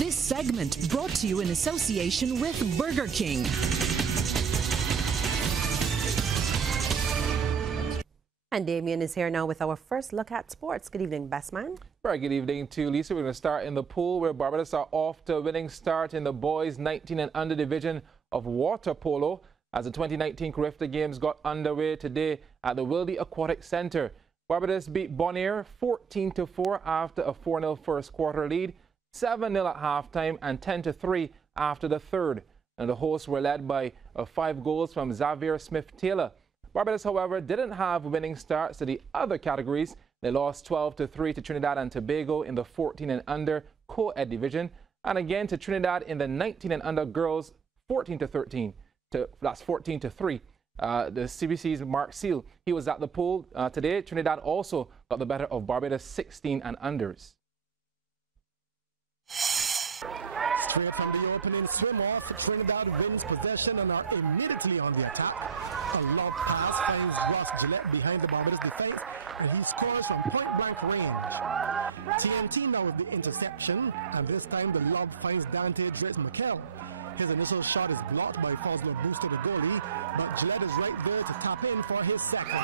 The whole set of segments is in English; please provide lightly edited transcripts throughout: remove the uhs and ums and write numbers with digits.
This segment brought to you in association with Burger King. And Damien is here now with our first look at sports. Good evening, best man. Very good evening to Lisa. We're going to start in the pool where Barbados are off to a winning start in the boys 19 and under division of water polo as the 2019 Carifta Games got underway today at the Wilde Aquatic Centre. Barbados beat Bonaire 14-4 after a 4-0 first quarter lead, 7-0 at halftime and 10-3 after the third. And the hosts were led by 5 goals from Xavier Smith-Taylor. Barbados, however, didn't have winning starts to the other categories. They lost 12-3 to Trinidad and Tobago in the 14 and under co-ed division, and again to Trinidad in the 19 and under girls 14-13. That's 14-3. The CBC's Mark Seal, he was at the pool today. Trinidad also got the better of Barbados 16 and unders. Straight from the opening swim-off, Trinidad wins possession and are immediately on the attack. A lob pass finds Ross Gillette behind the Barbados defense, and he scores from point-blank range. TNT now with the interception, and this time the lob finds Dante Dritz-McKell. His initial shot is blocked by Fosler Booster, the goalie, but Gillette is right there to tap in for his second.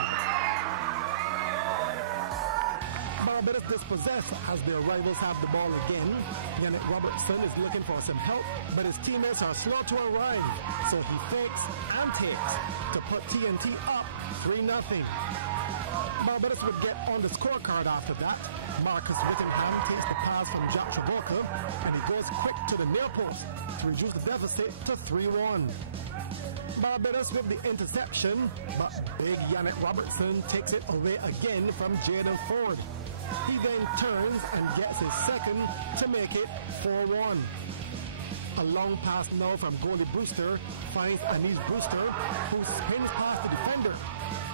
Barbados dispossessed as their rivals have the ball again. Yannick Robertson is looking for some help, but his teammates are slow to arrive, so he fakes and takes to put TNT up 3-0. Barbados would get on the scorecard after that. Marcus Whittingham takes the pass from Jack Travolta, and he goes quick to the near post to reduce the deficit to 3-1. Barbados with the interception, but big Yannick Robertson takes it away again from Jaden Ford. He then turns and gets his second to make it 4-1. A long pass now from goalie Brewster finds Anis Brewster, who spins past the defender,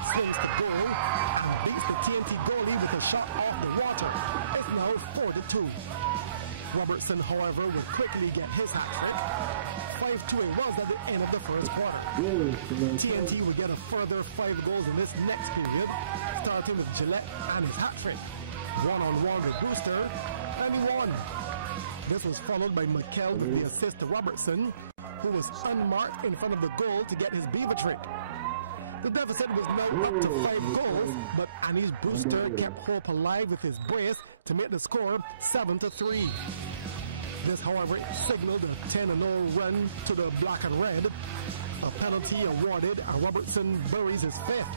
slings the goal, and beats the TNT goalie with a shot off the water. It's now 4-2. Robertson, however, will quickly get his hat-trick. 5-2 it was at the end of the first quarter. TNT will get a further 5 goals in this next period, starting with Gillette and his hat-trick. One-on-one with Brewster, and he won. This was followed by McKell with the assist to Robertson, who was unmarked in front of the goal to get his beaver trick. The deficit was now up to 5 goals, but Anis Brewster kept hope alive with his brace to make the score 7-3. This, however, signaled a 10-0 run to the black and red. A penalty awarded, and Robertson buries his 5th.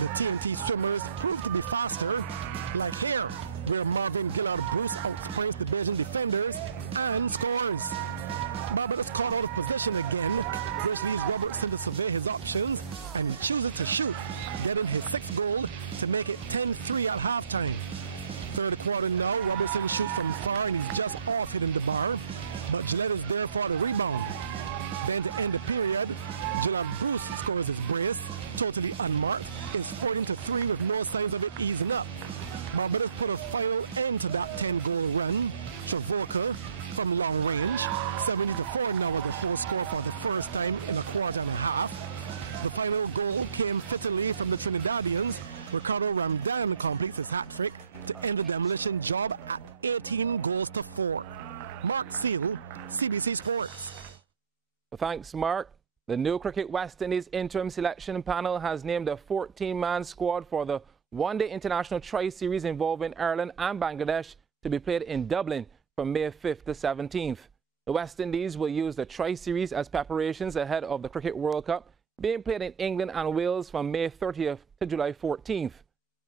The TNT swimmers proved to be faster, like here, where Marvin Gillard Bruce outsprints the Belgian defenders and scores. Barbados caught out of position again, which leaves Robertson to survey his options, and he chooses to shoot, getting his 6th goal to make it 10-3 at halftime. Third quarter now, Robertson shoots from far and he's just off hitting the bar, but Gillette is there for the rebound. Then to end the period, Gillard Bruce scores his brace, totally unmarked. It's 14-3 with no signs of it easing up. Barbados put a final end to that 10-goal run. Travolta from long range. 70-4 now was the full score for the first time in a quarter and a half. The final goal came fittingly from the Trinidadians. Ricardo Ramdan completes his hat-trick to end the demolition job at 18-4. Mark Seal, CBC Sports. Well, thanks, Mark. The new Cricket West Indies interim selection panel has named a 14-man squad for the one-day international tri-series involving Ireland and Bangladesh to be played in Dublin from May 5th to 17th. The West Indies will use the tri-series as preparations ahead of the Cricket World Cup being played in England and Wales from May 30th to July 14th.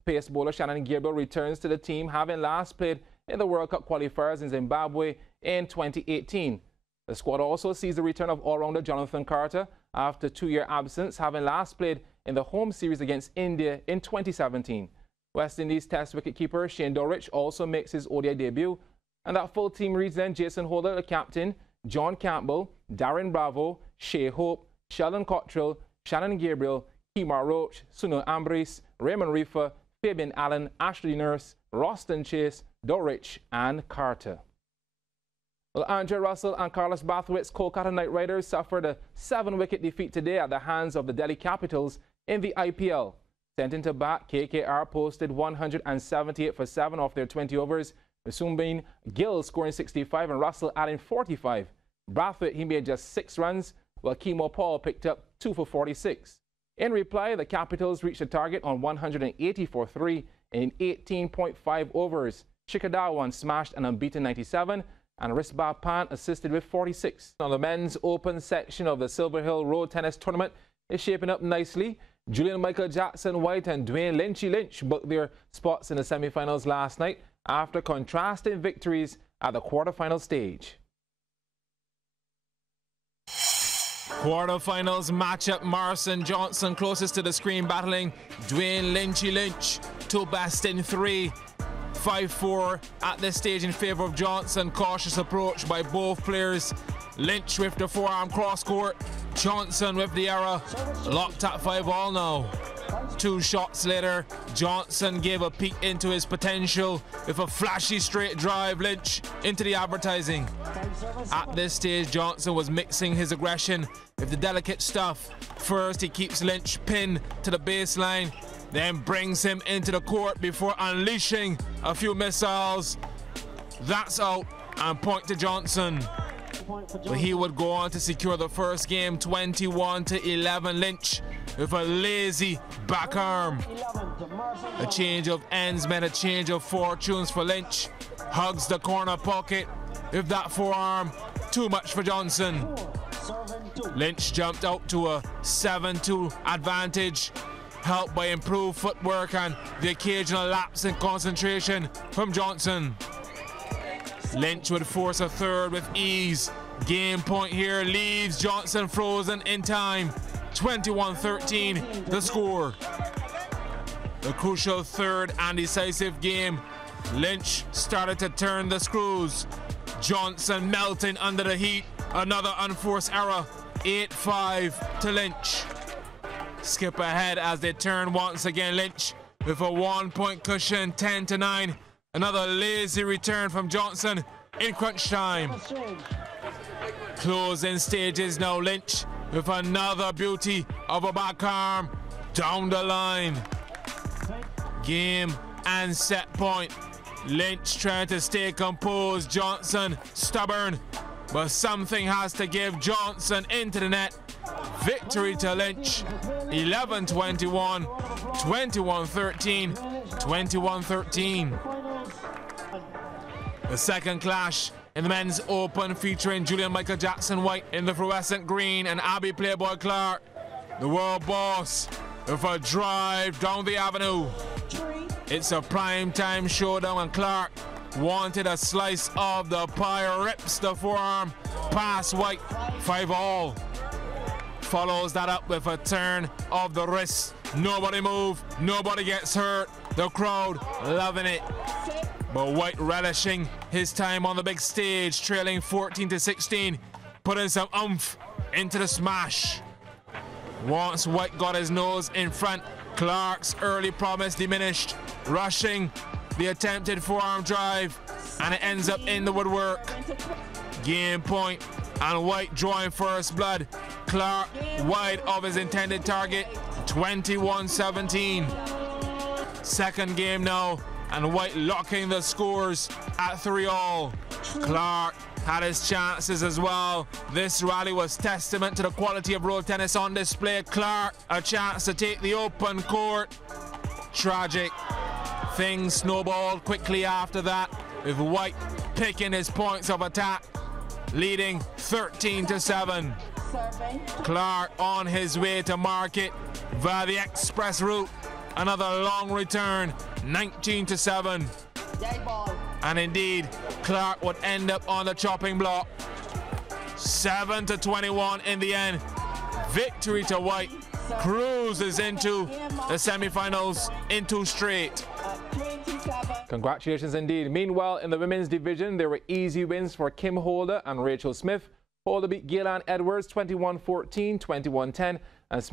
Pace bowler Shannon Gabriel returns to the team, having last played in the World Cup qualifiers in Zimbabwe in 2018. The squad also sees the return of all-rounder Jonathan Carter after 2-year absence, having last played in the home series against India in 2017. West Indies Test wicketkeeper Shane Dorrich also makes his ODI debut, and that full team reads then Jason Holder, the captain, John Campbell, Darren Bravo, Shea Hope, Sheldon Cottrell, Shannon Gabriel, Kemar Roach, Sunil Ambrose, Raymond Reefer, Fabian Allen, Ashley Nurse, Roston Chase, Dorrich, and Carter. Well, Andre Russell and Carlos Bathwaite's Kolkata Knight Riders suffered a 7-wicket defeat today at the hands of the Delhi Capitals in the IPL. Sent into bat, KKR posted 178 for 7 off their 20 overs with Sumbin Gill scoring 65 and Russell adding 45. Brathwaite, he made just 6 runs, while Kemo Paul picked up 2 for 46. In reply, the Capitals reached a target on 180 for 3 in 18.5 overs. Shikadawan smashed an unbeaten 97, and Risbah Pan assisted with 46. Now, the men's open section of the Silver Hill Road Tennis Tournament is shaping up nicely. Julian Michael Jackson White and Dwayne Lynchy Lynch booked their spots in the semi-finals last night after contrasting victories at the quarter-final stage. Quarterfinals matchup: Morrison Johnson closest to the screen battling Dwayne Lynchy Lynch. 2 best in 3. 5-4 at this stage in favour of Johnson. Cautious approach by both players. Lynch with the forearm cross court. Johnson with the error. Locked at 5-all now. 2 shots later, Johnson gave a peek into his potential with a flashy straight drive. Lynch into the advertising. At this stage, Johnson was mixing his aggression with the delicate stuff. First, he keeps Lynch pinned to the baseline, then brings him into the court before unleashing a few missiles. That's out and point to Johnson. But he would go on to secure the first game 21-11. Lynch with a lazy back arm. A change of ends meant a change of fortunes for Lynch. Hugs the corner pocket with that forearm. Too much for Johnson. Lynch jumped out to a 7-2 advantage, helped by improved footwork and the occasional lapse in concentration from Johnson. Lynch would force a third with ease. Game point here leaves Johnson frozen in time. 21-13 the score. The crucial third and decisive game. Lynch started to turn the screws. Johnson melting under the heat. Another unforced error. 8-5 to Lynch. Skip ahead as they turn once again. Lynch with a 1-point cushion. 10-9. Another lazy return from Johnson in crunch time. Closing stages now. Lynch with another beauty of a back arm down the line. Game and set point. Lynch trying to stay composed. Johnson stubborn, but something has to give. Johnson into the net. Victory to Lynch. 11-21, 21-13, 21-13. The second clash in the men's open featuring Julian Michael Jackson White in the fluorescent green and Abby Playboy Clark, the world boss, with a drive down the avenue. It's a prime time showdown and Clark wanted a slice of the pie. Rips the forearm past White. 5-all. Follows that up with a turn of the wrist. Nobody move, nobody gets hurt. The crowd loving it. But White relishing his time on the big stage, trailing 14-16, putting some oomph into the smash. Once White got his nose in front, Clark's early promise diminished, rushing the attempted forearm drive, and it ends up in the woodwork. Game point, and White drawing first blood. Clark wide of his intended target, 21-17. Second game now, and White locking the scores at 3-all. Clark had his chances as well. This rally was testament to the quality of road tennis on display. Clark, a chance to take the open court. Tragic. Things snowballed quickly after that, with White picking his points of attack, leading 13-7. Clark on his way to market via the express route. Another long return, 19-7. And indeed, Clark would end up on the chopping block. 7-21 in the end. Victory to White. Cruises into the semi-finals in 2 straight. Congratulations indeed. Meanwhile, in the women's division, there were easy wins for Kim Holder and Rachel Smith. Holder beat Gaylan Edwards 21-14, 21-10, and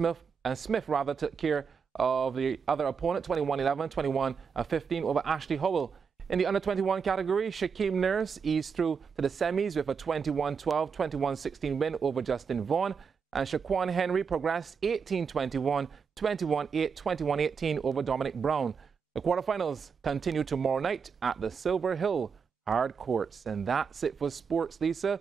Smith took care of the other opponent 21-11, 21-15 over Ashley Howell. In the under-21 category, Shaquem Nurse eased through to the semis with a 21-12, 21-16 win over Justin Vaughn, and Shaquan Henry progressed 18-21, 21-8, 21-18 over Dominic Brown. The quarterfinals continue tomorrow night at the Silver Hill hard courts. And that's it for sports, Lisa.